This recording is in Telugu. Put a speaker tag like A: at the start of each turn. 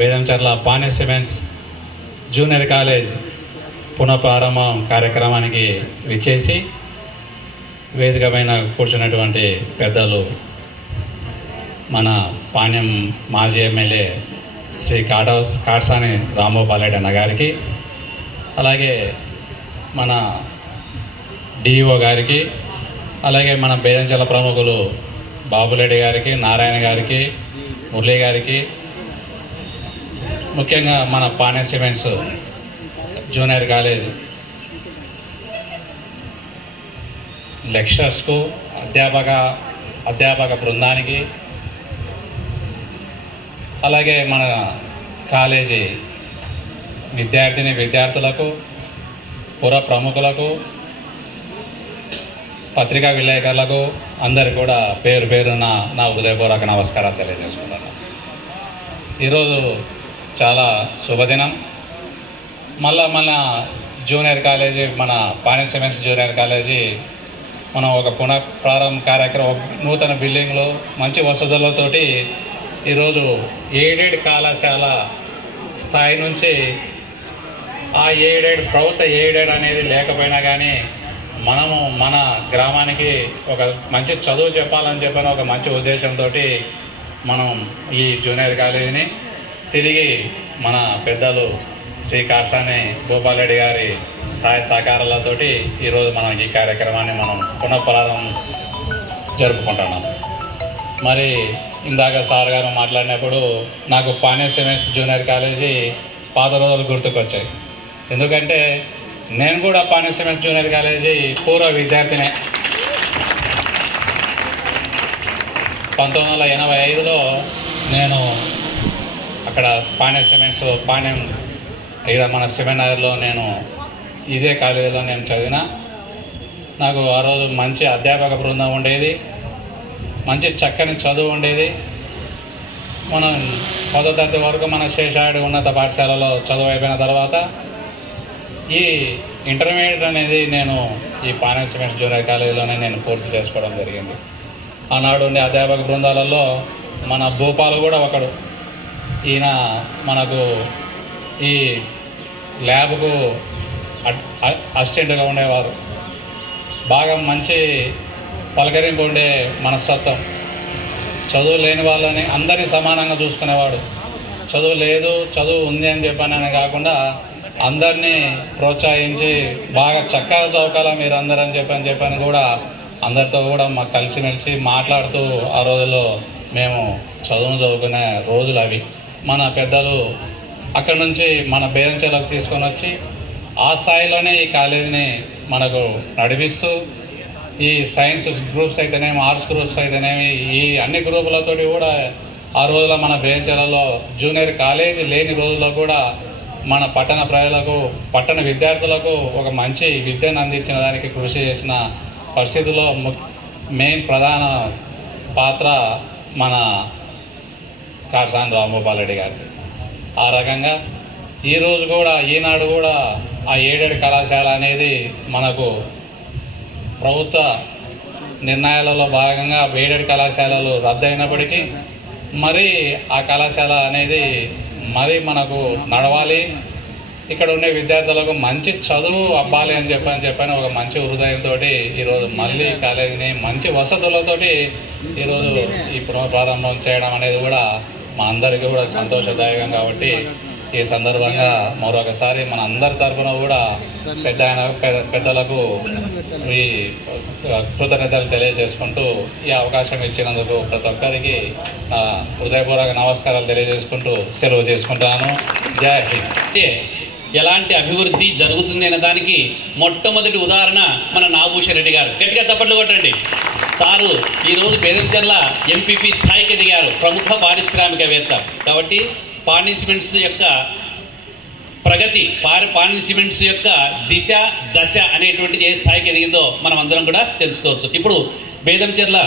A: Vedamcharla Pane cements junior college పునఃప్రారంభం కార్యక్రమానికి విచ్చేసి వేదిక పైన కూర్చున్నటువంటి పెద్దలు మన పాణ్యం మాజీ ఎమ్మెల్యే శ్రీ కాటా కాట్సాని రాంగోపాల్ అన్న గారికి అలాగే మన డిఈఓ గారికి అలాగే మన బేదంచల ప్రముఖులు బాబులెడ్డి గారికి నారాయణ గారికి మురళీ గారికి ముఖ్యంగా మన పానే సిమెంట్స్ జూనియర్ కాలేజ్. లెక్చరర్స్కు అధ్యాపక అధ్యాపక బృందానికి అలాగే మన కాలేజీ విద్యార్థిని విద్యార్థులకు పుర ప్రముఖులకు పత్రికా విలేకరులకు అందరు కూడా పేరు పేరున నా హృదయపూర్వక నమస్కారాలు తెలియజేసుకుంటాను ఈరోజు చాలా శుభదినం. మళ్ళా మన జూనియర్ కాలేజీ మన పాణి సెమెన్స్ జూనియర్ కాలేజీ మనం ఒక పునః ప్రారంభ కార్యక్రమం నూతన బిల్డింగ్లో మంచి వసతులతోటి ఈరోజు ఎయిడెడ్ కళాశాల స్థాయి నుంచి ఆ ఎయిడెడ్ ప్రభుత్వ ఎయిడెడ్ అనేది లేకపోయినా కానీ మనము మన గ్రామానికి ఒక మంచి చదువు చెప్పాలని చెప్పిన ఒక మంచి ఉద్దేశంతో మనం ఈ జూనియర్ కాలేజీని తిరిగి మన పెద్దలు శ్రీ కాసాని గోపాలరెడ్డి గారి సహాయ సహకారాలతోటి ఈరోజు మనం ఈ కార్యక్రమాన్ని మనం పునఃప్రారంభం జరుపుకుంటున్నాం. మరి ఇందాక సార్ గారు మాట్లాడినప్పుడు నాకు పానే సిమెంట్స్ జూనియర్ కాలేజీ పాత రోజులు గుర్తుకొచ్చాయి. ఎందుకంటే నేను కూడా పానే సిమెంట్స్ జూనియర్ కాలేజీ పూర్వ విద్యార్థినే. పంతొమ్మిది వందల ఎనభై ఐదులో నేను అక్కడ పాణ్య సిమెంట్స్ పాణ్యం ఇక్కడ మన సెమినార్లో నేను ఇదే కాలేజీలో నేను చదివిన. నాకు ఆ రోజు మంచి అధ్యాపక బృందం ఉండేది. మంచి చక్కని చదువు ఉండేది. మనం పదో తరగతి వరకు మన శేషాడి ఉన్నత పాఠశాలలో చదువు అయిపోయిన తర్వాత ఈ ఇంటర్మీడియట్ అనేది నేను ఈ పానే జూనియర్ కాలేజీలోనే నేను పూర్తి చేసుకోవడం జరిగింది. ఆనాడు ఉండే అధ్యాపక బృందాలలో మన భూపాలు కూడా ఒకడు. ఈయన మనకు ఈ ల్యాబ్కు అసిస్టెంట్గా ఉండేవారు. బాగా మంచి పలకరింపు ఉండే మనస్తత్వం. చదువు లేని వాళ్ళని అందరినీ సమానంగా చూసుకునేవాడు. చదువు లేదు చదువు ఉంది అని చెప్పానని కాకుండా అందరినీ ప్రోత్సహించి బాగా చక్కగా చౌకాల మీరు అందరూ అని చెప్పని చెప్పని కూడా అందరితో కూడా మాకు కలిసిమెలిసి మాట్లాడుతూ ఆ రోజుల్లో మేము చదువును చదువుకునే రోజులు అవి. మన పెద్దలు అక్కడ నుంచి మన బేరంచెలకు తీసుకొని వచ్చి ఆ స్థాయిలోనే ఈ కాలేజీని మనకు నడిపిస్తూ ఈ సైన్స్ గ్రూప్స్ అయితేనేమి ఆర్ట్స్ గ్రూప్స్ అయితేనేమి ఈ అన్ని గ్రూపులతోటి కూడా ఆ రోజుల మన బేంచలలో జూనియర్ కాలేజీ లేని రోజుల్లో కూడా మన పట్టణ ప్రజలకు పట్టణ విద్యార్థులకు ఒక మంచి విద్యను అందించిన దానికి కృషి చేసిన పరిస్థితుల్లో మెయిన్ ప్రధాన పాత్ర మన కాసాని రామగోపాల్ రెడ్డి గారు. ఆ రకంగా ఈరోజు కూడా ఈనాడు కూడా ఆ ఏడేడు కళాశాల అనేది మనకు ప్రభుత్వ నిర్ణయాలలో భాగంగా ఏడేడు కళాశాలలు రద్దయినప్పటికీ మరి ఆ కళాశాల అనేది మరి మనకు నడవాలి. ఇక్కడ ఉండే విద్యార్థులకు మంచి చదువు అవ్వాలి అని చెప్పని చెప్పని ఒక మంచి హృదయంతో ఈరోజు మళ్ళీ కాలేజీని మంచి వసతులతోటి ఈరోజు ఈ పునఃప్రారంభం చేయడం అనేది కూడా మా అందరికీ కూడా సంతోషదాయకం కాబట్టి ఈ సందర్భంగా మరొకసారి మన అందరి తరఫున కూడా పెద్ద ఆయన పెద్దలకు ఈ కృతజ్ఞతలు తెలియజేసుకుంటూ ఈ అవకాశం ఇచ్చినందుకు ప్రతి ఒక్కరికి హృదయపూర్వక నమస్కారాలు తెలియజేసుకుంటూ సెలవు తీసుకుంటాను. జై హింద్.
B: ఎలాంటి అభివృద్ధి జరుగుతుంది అనే దానికి మొట్టమొదటి ఉదాహరణ మన నాగభూషణ్ రెడ్డి గారు. గట్టిగా చప్పట్లు కొట్టండి. సారు ఈరోజు బేదంచర్ల ఎంపీపీ స్థాయికి ఎదిగారు ప్రముఖ పారిశ్రామికవేత్త. కాబట్టి పానిష్మెంట్స్ యొక్క ప్రగతి పారి పానిష్మెంట్స్ యొక్క దిశ దశ అనేటువంటిది ఏ స్థాయికి ఎదిగిందో మనం అందరం కూడా తెలుసుకోవచ్చు. ఇప్పుడు బేదంచెర్ల